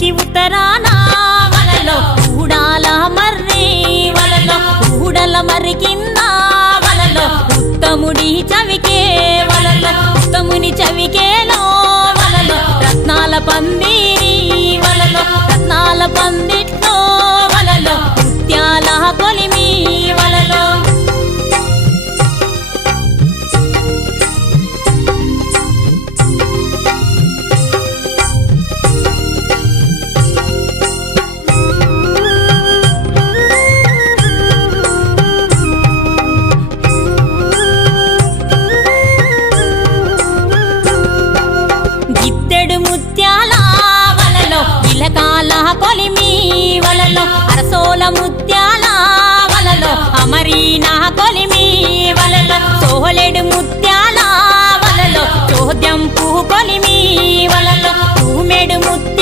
ఊరికి ఉత్తరాన వలలో ఊడాల మర్రి వలలో ఊడల మర్రి కింద వలలో ఉత్తముడి చవికే వలలో ఉత్తముని చవికేలో వలలో రత్నాల పందిరి వలలో రత్నాల పందిట్లో వలలో ముత్యాల కొలిమి వలలో ముత్యాల వలలో ఇలకాల కొలిమి వలలో అరసోల ముత్యాల వలలో అమరీనా కొలిమి వలలో సోహలేడు ముత్యాల వలలో చోద్యం పువ్వు కొలిమి వలలో తూమెడు ముత్యాల